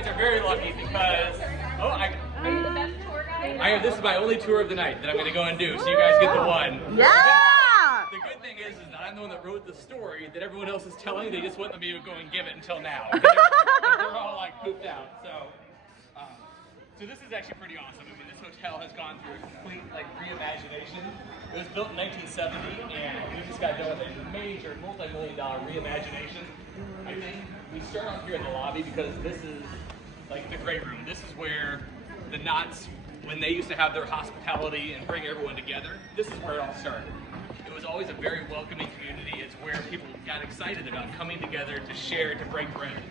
guys are very lucky because this is my only tour of the night that I'm going to go and do, so you guys get the one. Yeah! The good thing is that I'm the one that wrote the story that everyone else is telling. They just wouldn't let me go and give it until now. They're all like pooped out. So this is actually pretty awesome. I mean, this hotel has gone through a complete like reimagination. It was built in 1970, and we just got done with a major multi-million-dollar reimagination. I think we start off here in the lobby because this is like the great room. This is where the Knotts, when they used to have their hospitality and bring everyone together, this is where it all started. It was always a very welcoming community. It's where people got excited about coming together to share, to break bread.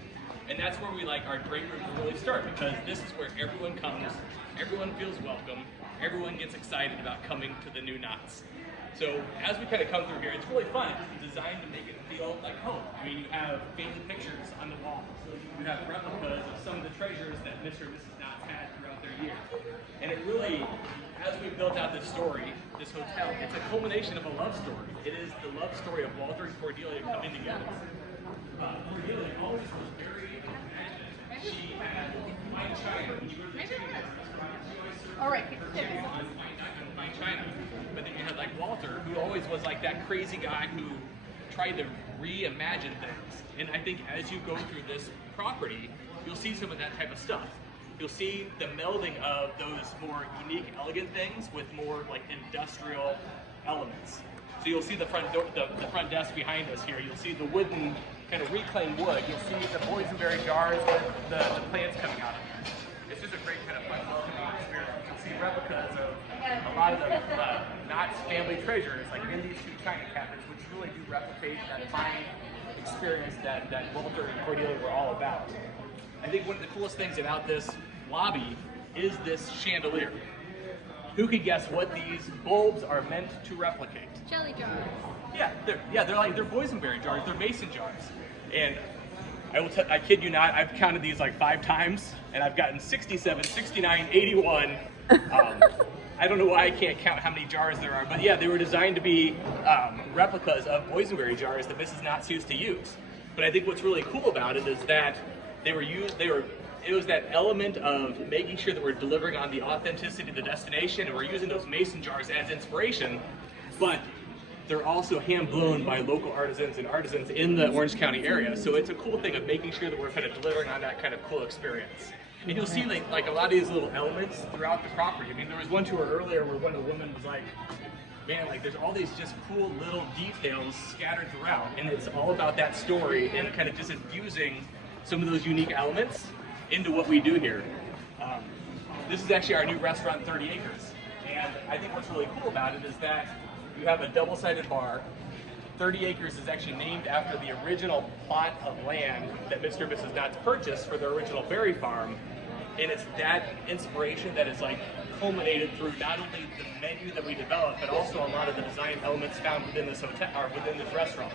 And that's where we like our great room to really start, because this is where everyone comes, everyone feels welcome, everyone gets excited about coming to the new Knotts. So as we kind of come through here, it's really fun. It's designed to make it feel like home. I mean, you have family pictures on the wall. You have replicas of some of the treasures that Mr. and Mrs. Knott had throughout their years. And it really, as we built out this story, this hotel, it's a culmination of a love story. It is the love story of Walter and Cordelia coming together. Cordelia always was very imaginative. She had fine china. When you were the All right. fine china. But then you had like Walter, who always was like that crazy guy who tried to reimagine things. And I think as you go through this property, you'll see some of that type of stuff. You'll see the melding of those more unique, elegant things with more like industrial elements. So you'll see the front desk behind us here. You'll see the wooden, kind of reclaimed wood. You'll see the boysenberry jars with the plants coming out of there. It's just a great kind of fun, welcoming experience. You'll see replicas of a lot of the Knott's family treasures, like in these two china cabinets, which really do replicate that fine experience that Walter and Cordelia were all about. I think one of the coolest things about this lobby is this chandelier. Who could guess what these bulbs are meant to replicate? Jelly jars. Yeah, they're boysenberry jars. They're mason jars. And I kid you not, I've counted these like 5 times, and I've gotten 67, 69, 81. I don't know why I can't count how many jars there are, but yeah, they were designed to be replicas of boysenberry jars that Mrs. Knott used to use. But I think what's really cool about it is that it was that element of making sure that we're delivering on the authenticity of the destination, and we're using those mason jars as inspiration, but they're also hand blown by local artisans and artisans in the Orange County area. So it's a cool thing of making sure that we're kind of delivering on that kind of cool experience. And you'll see like a lot of these little elements throughout the property. I mean, there was one tour earlier where one of the women was like, man, like there's all these just cool little details scattered throughout, and it's all about that story and kind of just infusing some of those unique elements into what we do here. This is actually our new restaurant, 30 Acres. And I think what's really cool about it is that you have a double-sided bar. 30 Acres is actually named after the original plot of land that Mr. and Mrs. Knott purchased for their original berry farm. And it's that inspiration that is like culminated through not only the menu that we developed, but also a lot of the design elements found within this hotel or within this restaurant.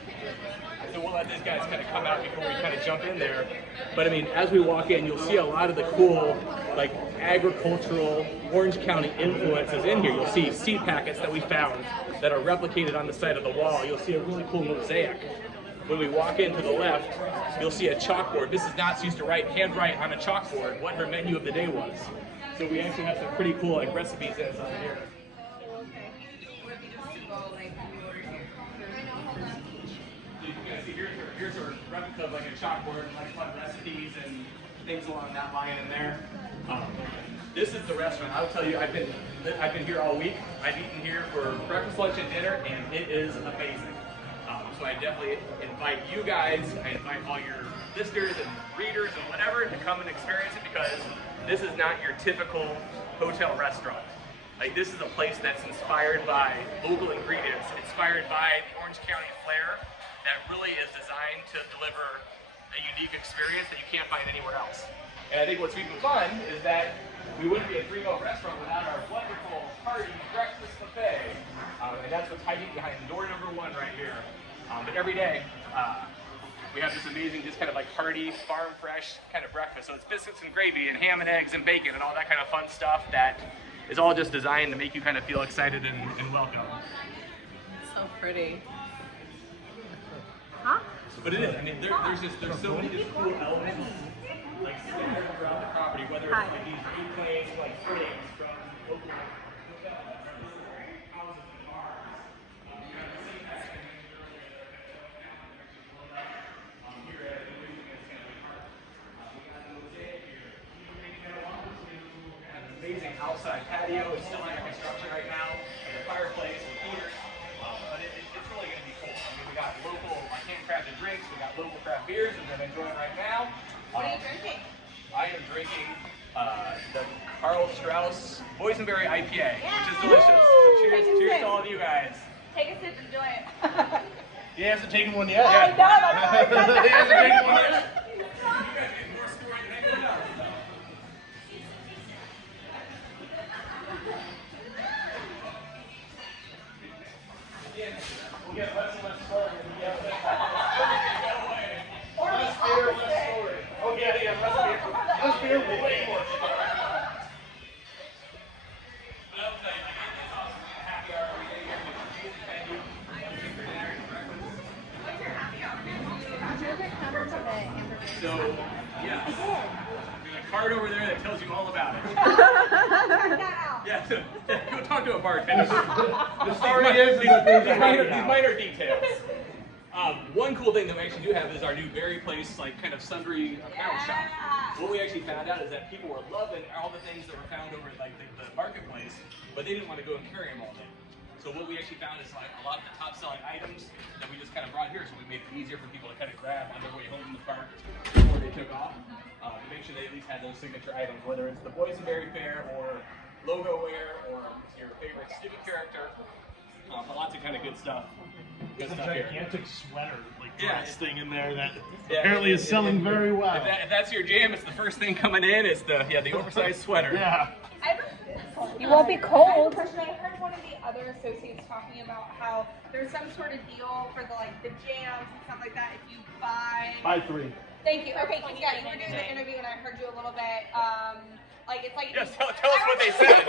So we'll let these guys kind of come out before we kind of jump in there. But I mean, as we walk in, you'll see a lot of the cool, like agricultural Orange County influences in here. You'll see seed packets that we found that are replicated on the side of the wall. You'll see a really cool mosaic. When we walk in to the left, you'll see a chalkboard. Mrs. Knott used to handwrite on a chalkboard what her menu of the day was. So we actually have some pretty cool like recipes inside here. So you can see here's our replica of like a chalkboard and like fun recipes and things along that line in there. This is the restaurant. I'll tell you, I've been here all week. I've eaten here for breakfast, lunch, and dinner, and it is amazing. So I definitely invite you guys, I invite all your listeners and readers and whatever to come and experience it, because this is not your typical hotel restaurant. Like, this is a place that's inspired by local ingredients, inspired by the Orange County flair, that really is designed to deliver a unique experience that you can't find anywhere else. And I think what's even fun is that we wouldn't be a three-bell restaurant without our wonderful hearty breakfast buffet. And that's what's hiding behind door number 1 right here. But every day, we have this amazing, just kind of like hearty, farm fresh kind of breakfast. So it's biscuits and gravy and ham and eggs and bacon and all that kind of fun stuff that is all just designed to make you kind of feel excited and welcome. So pretty. But it is. I mean, there's so many just cool elements like scattered throughout the property, whether it's like these reclaimed like frames from local houses and bars. Here at an amazing outside patio. It's still under construction right now. And the fireplace and heaters. But it's really going to be cool. I mean, we got local handcrafted drinks. We got local craft beers, which I'm enjoying right now. What are you drinking? I am drinking the Carl Strauss Boysenberry IPA, which is delicious. So cheers to all of you guys. Take a sip, enjoy it. He hasn't taken one yet. I know, that's He hasn't taken one yet. We'll get less and less story as we get less beer, less story. Oh yeah, less beer, way more story. So, yeah, there's a card over there that tells you all about it. Yeah, so, go talk to a bartender. The story is these minor details. One cool thing that we actually do have is our new berry place, like kind of sundry apparel shop. What we actually found out is that people were loving all the things that were found over like the marketplace, but they didn't want to go and carry them all day. So what we actually found is like a lot of the top selling items that we just kind of brought here, so we made it easier for people to kind of grab on their way home from the park before they took off. To make sure they at least had those signature items, whether it's the Boysenberry Fair or logo wear or your favorite student character. Lots of kind of good stuff. Good stuff here. Gigantic sweater, like Yeah. dress thing in there that apparently is selling very well. If that's your jam, it's the first thing coming in. It's the oversized sweater. Yeah. You won't be cold. I have a question. I heard one of the other associates talking about how there's some sort of deal for the jams and stuff like that if you buy. Buy 3. Thank you. Okay, yeah, you were doing the interview and I heard you a little bit. It's like. Yes, tell us what they said.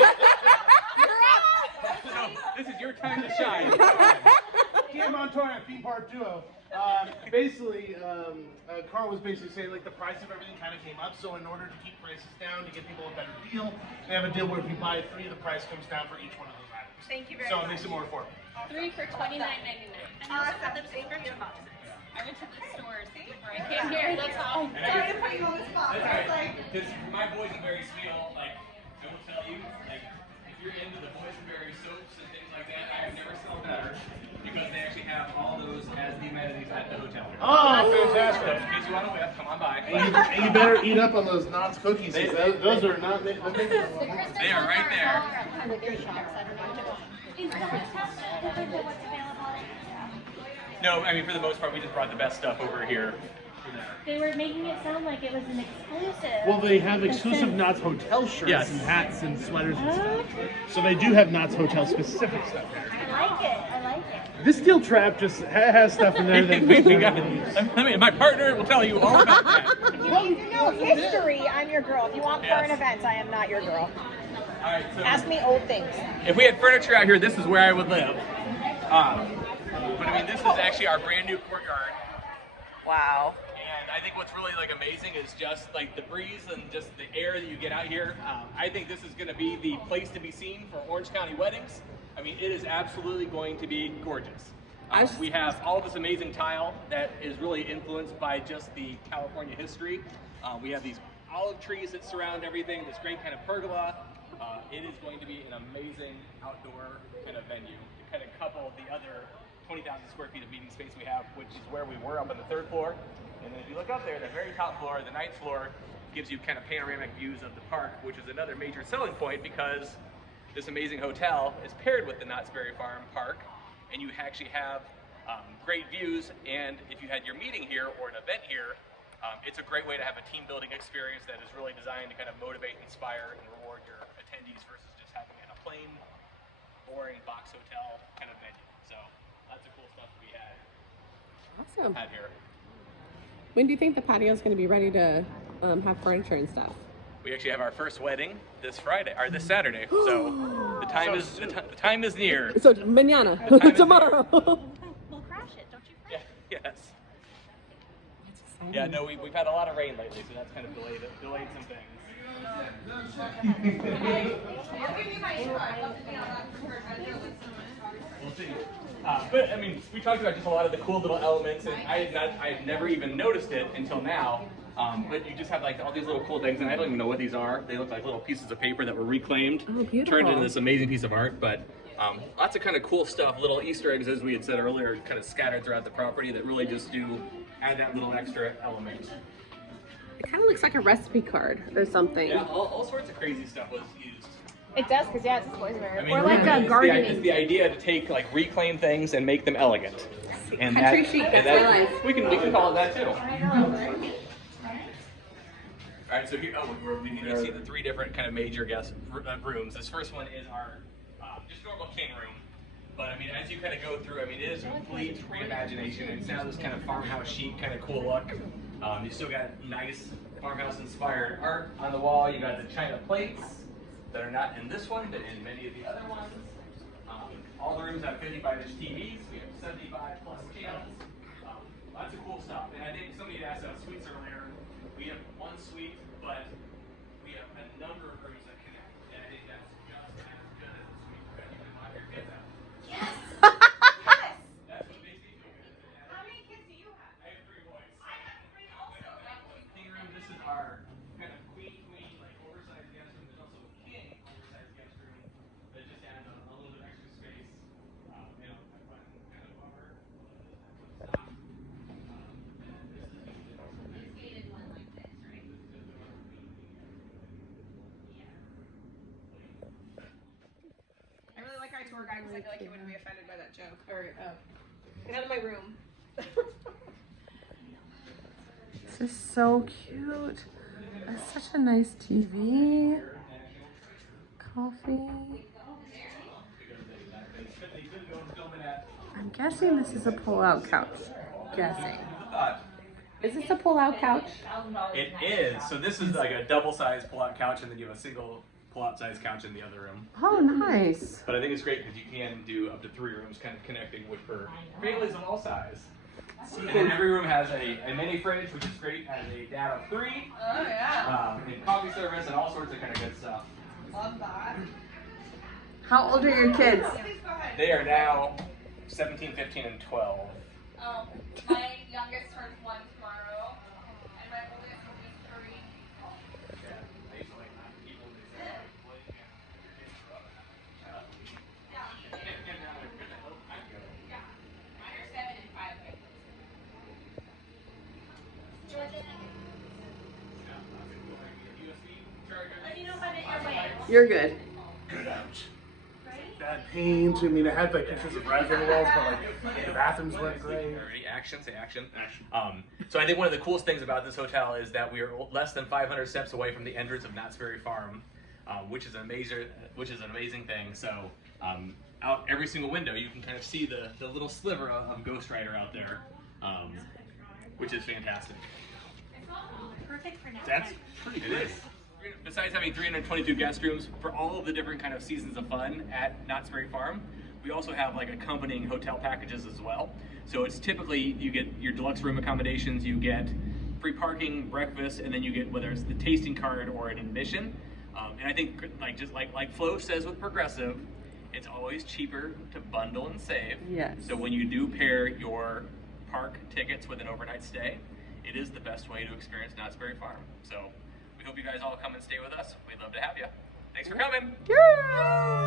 So, this is your time to shine. Ian Montoya, Theme Park Duo. Basically, Carl was basically saying like the price of everything kind of came up, so in order to keep prices down, to give people a better deal, they have a deal where if you buy 3, the price comes down for each one of those items. Thank you very So much. it makes it more affordable. 3 for $29.99. And I also got the subscription boxes. I went to the stores before I came here. That's all. Sorry to put you on the spot. That's I was right. like, Because my Boysenberry spiel, like, I will tell you, like, if you're into the Boysenberry soaps and things like that, I have never smelled better because they actually have all those as the amenities at the hotel. Oh, So, fantastic! in case you want to whip, come on by. And you better eat up on those Knott's cookies. Those are not. They are right there. No, I mean, for the most part, we just brought the best stuff over here. They were making it sound like it was an exclusive. Well, they have exclusive Knott's Hotel shirts Yes. and hats and sweaters and stuff. So they do have Knott's Hotel specific stuff there. I like it. I like it. This steel trap just has stuff in there that I mean, my partner will tell you all about that. If you know history, I'm your girl. If you want current Yes. events, I am not your girl. All right, so Ask me old things. if we had furniture out here, this is where I would live. But I mean, this is actually our brand new courtyard. Wow. And I think what's really amazing is just like the breeze and just the air that you get out here. I think this is going to be the place to be seen for Orange County weddings. I mean, it is absolutely going to be gorgeous. We have all this amazing tile that is really influenced by just the California history. We have these olive trees that surround everything, this great kind of pergola. It is going to be an amazing outdoor kind of venue to kind of couple the other 20,000 square feet of meeting space we have, which is where we were up on the 3rd floor. And then if you look up there, the very top floor, the 9th floor, gives you kind of panoramic views of the park, which is another major selling point because this amazing hotel is paired with the Knott's Berry Farm Park, and you actually have great views. And if you had your meeting here or an event here, it's a great way to have a team building experience that is really designed to kind of motivate, inspire, and reward your attendees versus just having it in a plain, boring box hotel kind of venue. So lots of cool stuff to be Awesome. had here. When do you think the patio is going to be ready to have furniture and stuff? We actually have our first wedding this Friday or this Saturday, so the time is near. So mañana, The time is tomorrow. We'll crash it, don't you? Yeah, yes. Yeah, no, we've had a lot of rain lately, so that's kind of delayed some things. I'll give you my info. I'd love to be on that preferred vendor list. We'll see. But I mean, we talked about just a lot of the cool little elements, and I had never even noticed it until now. But you just have like all these little cool things, and I don't even know what these are. They look like little pieces of paper that were reclaimed, turned into this amazing piece of art. But lots of kind of cool stuff, little Easter eggs, as we had said earlier, kind of scattered throughout the property that really just do add that little extra element. It kind of looks like a recipe card or something. Yeah, all sorts of crazy stuff was used. It does, because yeah, it's a boysenberry. I mean, Or like really, a gardening. it's the idea to take like reclaim things and make them elegant. And Country chic, that's my life. We can call it that too. All right, so here, you can see the three different kind of major guest rooms. This first one is our just normal king room. But I mean, as you kind of go through, I mean, it is a complete reimagination. It's now this kind of farmhouse chic, kind of cool look. You still got nice farmhouse inspired art on the wall. You got the china plates that are not in this one, but in many of the other ones. All the rooms have 55-inch TVs. We have 75 plus channels. Lots of cool stuff. And I think somebody had asked about suites earlier. We have one suite, but we have a number of rooms that connect. And I think that's just as good as a suite that you can lock your kids out. Yes. That's what makes me feel good. How many kids do you have? I have 3 boys. I have 3 also. King room, this is our kind of queen, like oversized guest room. There's also a king oversized guest room that just adds a little bit extra space. You know, I find kind of bummer. I really like our tour guide because I feel like he wouldn't be offended by that joke. Or, get out of my room. This is so cute. That's such a nice TV. Coffee. I'm guessing this is a pull-out couch. Guessing. Is this a pull-out couch? It is. So this is like a double-sized pull-out couch, and then you have a single pull-out size couch in the other room. Oh, nice. But I think it's great because you can do up to 3 rooms, kind of connecting with for families of all size. And then every room has a mini fridge, which is great, has a dad of 3. Oh, yeah. And coffee service and all sorts of kind of good stuff. Love that. How old are your kids? Please go ahead. They are now 17, 15, and 12. My youngest turns 1 tomorrow, and my oldest will be 3. You're good. Good ouch. Bad paint. I mean, it had like pictures of rags on the walls, but like the bathrooms weren't great. Ready? Action. Say action. So I think one of the coolest things about this hotel is that we are less than 500 steps away from the entrance of Knott's Berry Farm, which is an amazing thing. So out every single window, you can kind of see the little sliver of Ghost Rider out there, which is fantastic. Perfect for now. That's pretty good. It is. Besides having 322 guest rooms for all of the different kind of seasons of fun at Knott's Berry Farm, we also have like accompanying hotel packages as well. So it's typically you get your deluxe room accommodations, you get free parking, breakfast, and then you get whether it's the tasting card or an admission. And I think like Flo says with Progressive, it's always cheaper to bundle and save. Yes. So when you do pair your park tickets with an overnight stay, it is the best way to experience Knott's Berry Farm. So we hope you guys all come and stay with us. We'd love to have you. Thanks for coming. Yeah.